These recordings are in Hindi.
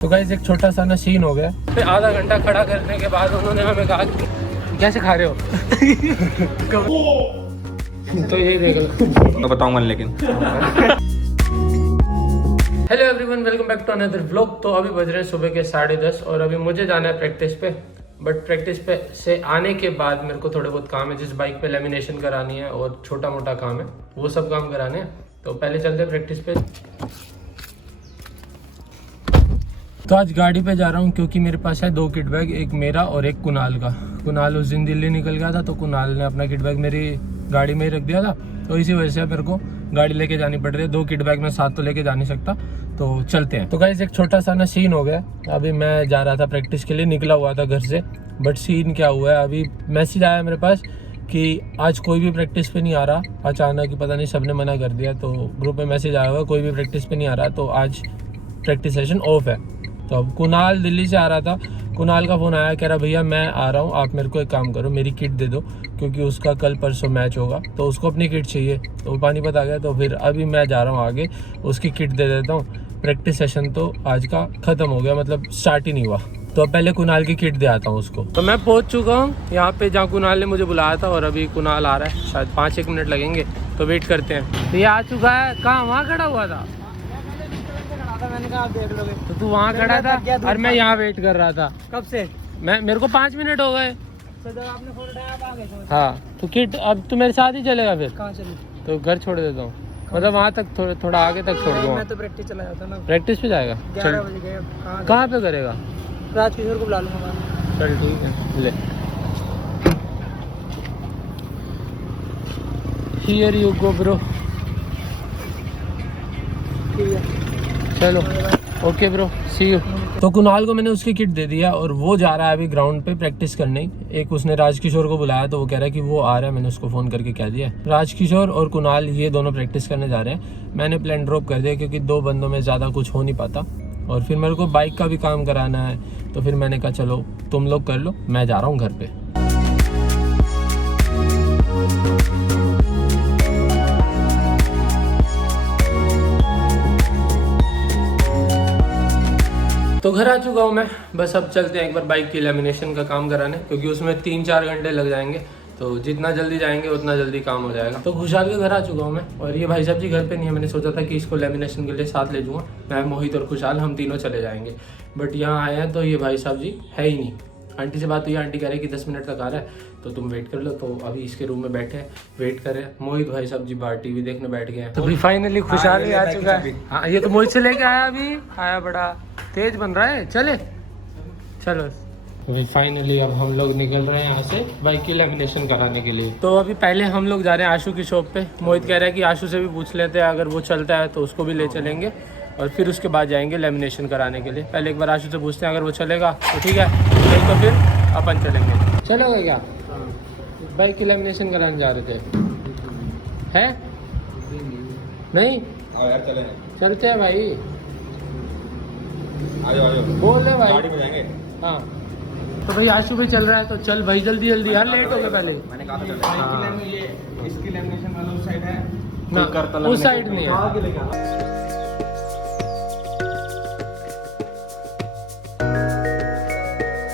तो गाइस एक छोटा सा ना सीन हो गया। फिर आधा घंटा खड़ा करने के बाद उन्होंने हमें कहा कि कैसे खा रहे हो तो यही देख लो बताऊंगा लेकिन। Hello everyone, welcome back to another vlog. तो अभी बज रहे हैं सुबह के 10:30 और अभी मुझे जाना है प्रैक्टिस पे। बट प्रैक्टिस पे से आने के बाद मेरे को थोड़े बहुत काम है, जिस बाइक पे लेमिनेशन करानी है और छोटा मोटा काम है, वो सब काम कराने हैं। तो पहले चलते हैं प्रैक्टिस पे। तो आज गाड़ी पे जा रहा हूँ क्योंकि मेरे पास है 2 किट बैग, एक मेरा और एक कुणाल का। कुणाल उस दिन दिल्ली निकल गया था तो कुणाल ने अपना किट बैग मेरी गाड़ी में ही रख दिया था, तो इसी वजह से मेरे को गाड़ी लेके जानी पड़ रही है। 2 किट बैग में साथ तो लेके जा नहीं सकता, तो चलते हैं। तो गाइस एक छोटा सा ना सीन हो गया। अभी मैं जा रहा था प्रैक्टिस के लिए, निकला हुआ था घर से, बट सीन क्या हुआ है, अभी मैसेज आया मेरे पास कि आज कोई भी प्रैक्टिस पे नहीं आ रहा। अचानक पता नहीं सबने मना कर दिया, तो ग्रुप में मैसेज आया हुआ कोई भी प्रैक्टिस पे नहीं आ रहा, तो आज प्रैक्टिस सेशन ऑफ है। तो अब कुणाल दिल्ली से आ रहा था, कुणाल का फ़ोन आया, कह रहा भैया मैं आ रहा हूँ, आप मेरे को एक काम करो, मेरी किट दे दो, क्योंकि उसका कल परसों मैच होगा तो उसको अपनी किट चाहिए। तो वो पानीपत आ गया, तो फिर अभी मैं जा रहा हूँ आगे, उसकी किट दे देता हूँ। प्रैक्टिस सेशन तो आज का ख़त्म हो गया, मतलब स्टार्ट ही नहीं हुआ। तो अब पहले कुणाल की किट दे आता हूँ उसको। तो मैं पहुँच चुका हूँ यहाँ पे जहाँ कुणाल ने मुझे बुलाया था, और अभी कुणाल आ रहा है, शायद 5-1 मिनट लगेंगे, तो वेट करते हैं। तो ये आ चुका है। कहाँ? वहाँ खड़ा हुआ था? मैंने कहा आप देख लोगे। तो तू वहाँ खड़ा था और मैं यहाँ वेट कर रहा था। कब से? मेरे को 5 मिनट हो गए। तो जब आपने फोन उठाया आप आ गए थे। हाँ, तो किट अब तू मेरे साथ ही चलेगा फिर? कहाँ चली? तो घर छोड़ देता हूँ, मतलब वहाँ तक थोड़ा आगे तक छोड़ दूँगा। मैं तो प्रैक्टिस चला जाता ना। प्रैक्टिस पे जाएगा? 11 बजे गए। कहाँ पे करेगा? राजकिशोर को बुला लूँगा मैं। चल ठीक है, ले। Here you go bro. ठीक है, चलो ओके ब्रो, सी यू। तो कुणाल को मैंने उसकी किट दे दिया और वो जा रहा है अभी ग्राउंड पे प्रैक्टिस करने। एक उसने राजकिशोर को बुलाया, तो वो कह रहा है कि वो आ रहा है, मैंने उसको फ़ोन करके कह दिया। राजकिशोर और कुणाल ये दोनों प्रैक्टिस करने जा रहे हैं। मैंने प्लान ड्रॉप कर दिया क्योंकि 2 बंदों में ज़्यादा कुछ हो नहीं पाता, और फिर मेरे को बाइक का भी काम कराना है, तो फिर मैंने कहा चलो तुम लोग कर लो, मैं जा रहा हूँ घर पे। तो घर आ चुका हूँ मैं, बस अब चलते हैं एक बार बाइक की लेमिनेशन का काम कराने, क्योंकि उसमें 3-4 घंटे लग जाएंगे। तो जितना जल्दी जाएंगे उतना जल्दी काम हो जाएगा। तो खुशहाल के घर आ चुका हूँ मैं, और ये भाई साहब जी घर पे नहीं है। मैंने सोचा था कि इसको लेमिनेशन के लिए साथ ले जाऊँगा, मैं, मोहित और खुशहाल, हम तीनों चले जाएंगे। बट यहाँ आए हैं तो ये भाई साहब जी है ही नहीं। आंटी से बात हुई, आंटी कह रहे कि 10 मिनट तक आ रहा है, तो तुम वेट कर लो। तो अभी इसके रूम में बैठे वेट कर रहे हैं। मोहित भाई साहब जी बाहर टीवी देखने बैठ गए हैं। तो अभी फाइनली खुशहाल ही आ चुका है। हाँ, ये तो मोहित से लेके आया, अभी आया, बड़ा तेज बन रहा है। चले चलो अभी फाइनली अब हम लोग निकल रहे हैं यहाँ से बाइक की लेमिनेशन कराने के लिए। तो अभी पहले हम लोग जा रहे हैं आशु की शॉप पे। मोहित कह रहा है कि आशु से भी पूछ लेते हैं, अगर वो चलता है तो उसको भी ले चलेंगे, और फिर उसके बाद जाएंगे लेमिनेशन कराने के लिए। पहले एक बार आशु से पूछते हैं, अगर वो चलेगा तो ठीक है, नहीं तो फिर अपन चलेंगे। चलोगे क्या? बाइक की लेमिनेशन कराने जा रहे थे, हैं? नहीं यार चले, चलते हैं भाई, आ जाओ बोल रहे भाई। गाड़ी में जाएंगे। हाँ तो भाई आशु भाई चल रहा है, तो चल भाई जल्दी जल्दी यार, लेट हो गया पहले। मैंने कहा था चलते हैं। हाँ। ये इसकी लेमिनेशन वाला उस साइड है ना, उस साइड नहीं है।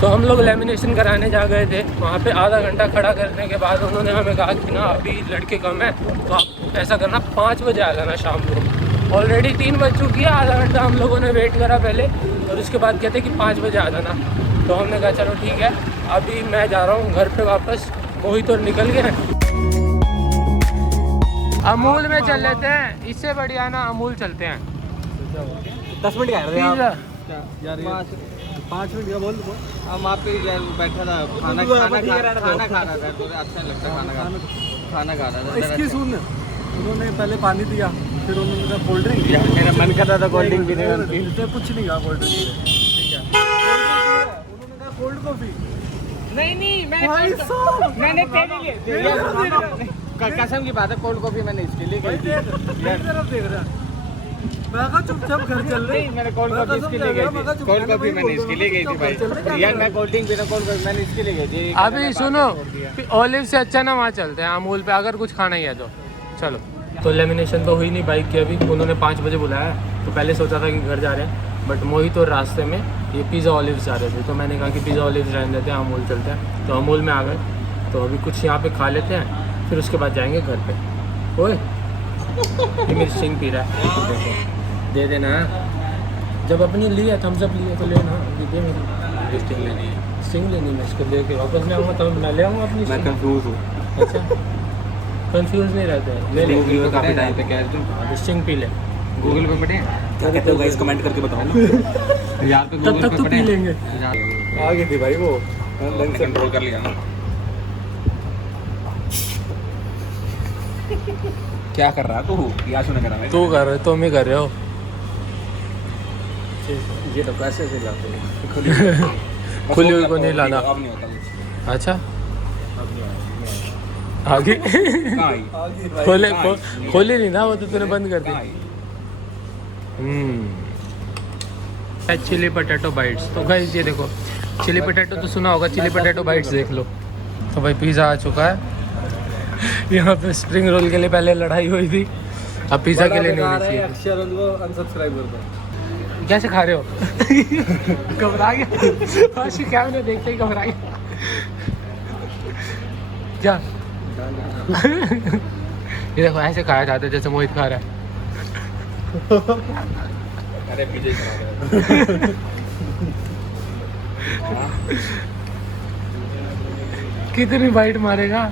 तो हम लोग लेमिनेशन कराने जा गए थे, वहाँ पे आधा घंटा खड़ा करने के बाद उन्होंने हमें कहा कि ना अभी लड़के कम है, तो आप ऐसा करना 5 बजे आ जाना शाम को। ऑलरेडी 3 बज चुकी है, आधा घंटा हम लोगों ने वेट करा पहले, और उसके बाद कहते कि 5 बजे आ जाना। तो हमने कहा चलो ठीक है, अभी मैं जा रहा हूँ घर पे वापस। मोहित और निकल गए। अमूल में चल लेते हैं, इससे बढ़िया ना अमूल चलते हैं। 10 मिनट यार, 5 मिनट का बोल दो। हम आप पे बैठा था, खाना खा रहा था, तो अच्छा लगता खाना खा रहा था। इसकी सुन, उन्होंने पहले पानी दिया, फिर उन्होंने कहा कोल्ड ड्रिंक। मेरा मन कर रहा था कोल्ड ड्रिंक पीने का, इनसे कुछ नहीं कहा कोल्ड ड्रिंक, ठीक है। उन्होंने कहा कोल्ड कॉफी। नहीं मैंने कसम की बात है, कोल्ड कॉफी मैंने इसके लिए गई थी। तरफ देख रहा, मैं कहा चुपचाप घर चल रही। मैंने कोल्ड कॉफी इसके लिए गई थी, कोल्ड कॉफी मैंने इसके लिए गई थी भाई। यार मैं कोल्ड ड्रिंक पीना, कोल्ड कॉफी मैंने इसके लिए गई थी। अभी सुनो, ओलिव से अच्छा ना वहाँ चलते हैं अमूल पे, अगर कुछ खाना ही है तो चलो। तो लेमिनेशन तो हुई नहीं बाइक की अभी, उन्होंने 5 बजे बुलाया, तो पहले सोचा था कि घर जा रहे हैं, बट मोहित और रास्ते में ये पिज़्ज़ा ऑलिव्स जा रहे थे, तो मैंने कहा कि पिज़्ज़ा ऑलिव्स रहने देते हैं, अमूल चलते हैं। तो अमूल में आ गए, तो अभी कुछ यहाँ पे खा लेते हैं, फिर उसके बाद जाएंगे घर पे। ओए ये मेरी स्टिंग पी रहा है, देखो दे देना। जब अपनी लिया थम्स अप लिया तो लेना, दीजिए मेरी स्टिंग लेनी है, स्टिंग लेनी है, मैं इसको दे के वापस में आऊँगा तब मैं ले आऊँगा अपनी। मैं कंफ्यूज हूँ। अच्छा कंफ्यूज नहीं रहते हैं, ले ले काफ़ी टाइम पे क्या स्टिंग पी ले। गूगल पे पढ़े क्या कहते हो गाइस, कमेंट करके बताओ ना। यार पे तब गूगल तक पे तो पढ़े पी लेंगे। आ गई थी भाई वो, लंच कंट्रोल कर लिया ना। क्या कर रहा है तू? या सुन कर रहा है तू कर रहे, तुम ही कर रहे हो। ये तो कैसे से लाते हैं? खुली हुई को नहीं लाना। अब नहीं होता कुछ। अच्छा अब नहीं होता। आगे कहाँ आई? खोले नहीं ना वो, तो तूने बंद कर दी। कहाँ आई? Chilli potato bites. तो गाइस ये देखो, चिली पटेटो तो सुना होगा, चिली पटेटो बाइट्स देख लो। तो भाई पिज़्ज़ा आ चुका है। यहाँ पे स्प्रिंग रोल के लिए पहले लड़ाई हुई थी, अब पिज़्ज़ा के लिए नहीं होनी चाहिए। अक्षर को अनसब्सक्राइब कर दो। कैसे खा रहे हो? घबरा गया आशी, क्या मैंने देखते ही घबरा गया क्या? ये देखो ऐसे खाया जाता है जैसे मोहित खा रहा है। अरे पीछे खड़ा कितनी बाइट मारेगा?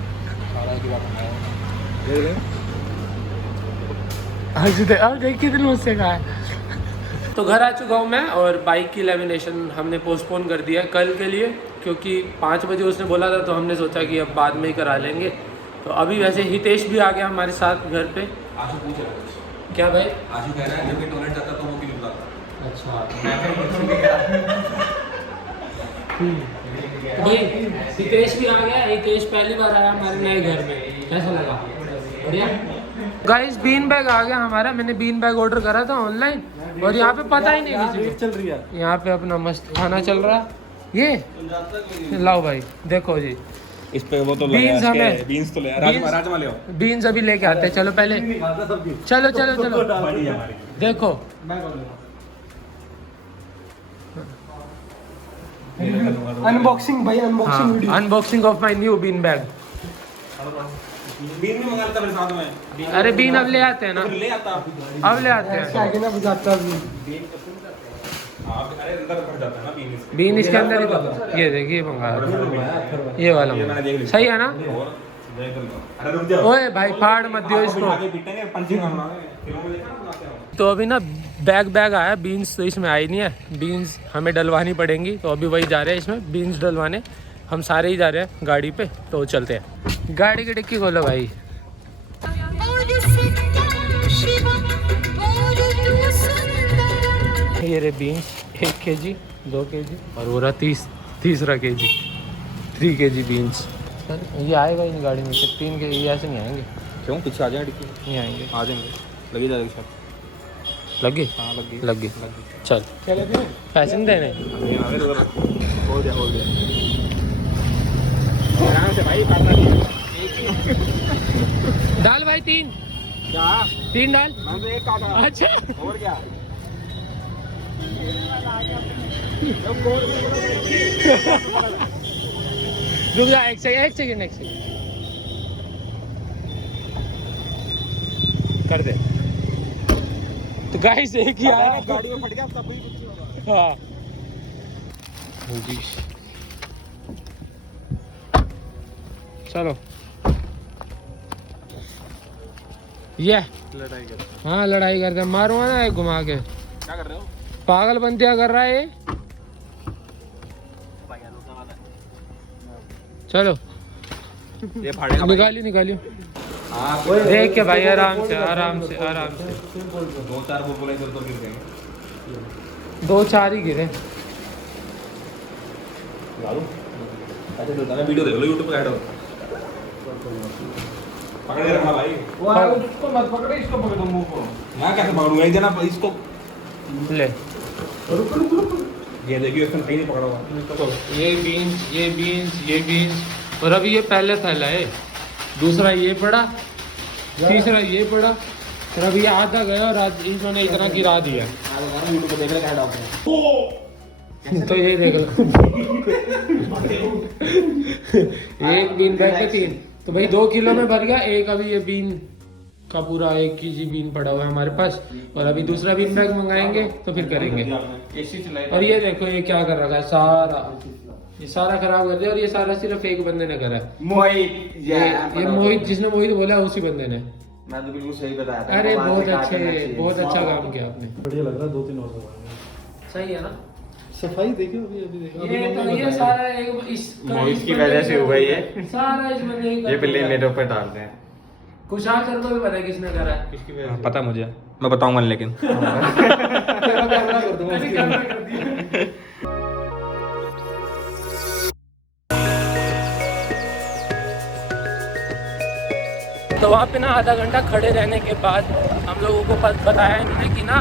अब देख कितनी मुझसे कहा है। तो घर आ चुका हूँ मैं, और बाइक की लेमिनेशन हमने पोस्टपोन कर दिया कल के लिए, क्योंकि 5 बजे उसने बोला था, तो हमने सोचा कि अब बाद में ही करा लेंगे। तो अभी वैसे हितेश भी आ गया हमारे साथ घर पे। आशु पूछ रहा है। क्या भाई? आशु कह रहा है जब भी टॉयलेट जाता तो वो क्यों बुलाता? अच्छा भाई हितेश भी आ गया। हितेश पहली बार आया हमारे नए घर में, कैसा लगा? बढ़िया। गाइस बीन बैग आ गया हमारा। मैंने बीन बैग ऑर्डर करा था ऑनलाइन, और यहाँ पे पता ही नहीं किसी को। चल रही है यहाँ पे अपना मस्त खाना चल रहा है। ये लाओ भाई, देखो जी इस पे वो तो बीन्स हमें, बीन्स तो ले बीन्स- राजमा ले आओ। बीन्स अभी लेके आते हैं। चलो पहले, चलो चलो चलो देखो। अनबॉक्सिंग भाई, unboxing video. Unboxing of my new bean bag. Bean भी मंगा लेता मेरे साथ में। अरे बीन अब ले आते हैं ना, ले आता अब ले आते हैं। आगे ना बजाता भी। आप अरे अंदर फट जाता है ना बीन इसके। बीन इसके अंदर ही तो, ये देखिए मंगाया, ये वाला मंगाया। सही है ना? अरे रुक जाओ। ओए भाई फाड़ मत दियो इसको। आगे पीटेंगे पंचिंग करना है। फिल्मों में देखा ना बनाते हैं। तो अभी ना बैग आया, बीन्स तो इसमें आई नहीं है। बीन्स हमें डलवानी पड़ेंगी, तो अभी वही जा रहे हैं इसमें बीन्स डलवाने। हम सारे ही जा रहे हैं गाड़ी पे, तो चलते हैं। गाड़ी की डिक्की खोलो भाई। ये रे बीन्स 1 kg, 2 kg, और वो रहा तीसरा kg, 3 kg बीन्स। ये आएगा ही नहीं गाड़ी में, 3 kg ये ऐसे नहीं आएंगे। क्यों पीछे आ जाए डिक्की? नहीं आएंगे। आ जाएंगे, लगी जाएगी शायद। लग गई? हाँ लग गई। चल पैसे नहीं देने। हो गया आराम से भाई, काटना नहीं। डाल भाई 3 डाल। मैंने तो एक काटा। अच्छा और क्या? रुक जा, एक सेकंड कर दे। तो गाइस एक ही आया गाड़ी में फट गया तब भी कुछ नहीं होगा। हाँ चलो ये लड़ाई कर। हाँ लड़ाई करते, मारूंगा ना एक घुमा के। क्या कर रहे हो? पागल बंतिया कर रहा है ये। चलो ये फाड़ेगा निकालियो। हाँ देख के भाई, आराम से 2-4 बोले इधर तो गिर गए। 2-4 ही गिरे। अच्छा तो मैं वीडियो देख लो YouTube पे ऐड हो। पकड़ के रखना भाई। इसको मत पकड़ो, इसको पकड़ो मुंह को। मैं कैसे पकड़ूंगा? एक जना इसको ले ये देखिए, इसको कहीं नहीं पकड़ा हुआ। ये बीन्स और अभी ये पहले फैला है, दूसरा ये पड़ा, तीसरा ये पड़ा, फिर अभी आधा गया और आज इन्होंने इतना गिरा दिया। यूट्यूब पे देख रहे क्या डॉक्टर तो यही देख लो। एक बीन बैग में 3, तो भाई 2 किलो में भर गया। एक अभी ये बीन का पूरा 1 kg बीन पड़ा हुआ है हमारे पास, और अभी दूसरा बीन बैग मंगाएंगे तो फिर करेंगे। एसी चलाए और ये देखो ये क्या कर रखा है, ये सारा खराब कर दिया। और ये सारा सिर्फ एक बंदे ने करा है, मोहित ये मोहित, जिसने मोहित बोला है उसी बंदे ने। मैं तो बिल्कुल सही बताया था। अरे बहुत अच्छा काम किया आपने। बढ़िया लग रहा है, 2-3 और सफाई सही है ना? सफाई देखो अभी देखो। ये तो ये सारा एक इस मोहित की वजह से हुआ ये सारा इस बंदे की ये बिल्ली मेरे ऊपर डालते हैं। खुशहाल सर को भी पता है किसने करा है। पता मुझे, मैं बताऊंगा लेकिन। कैमरा कर दूंगा। तो वहाँ पे ना आधा घंटा खड़े रहने के बाद हम लोगों को बताया इन्होंने कि ना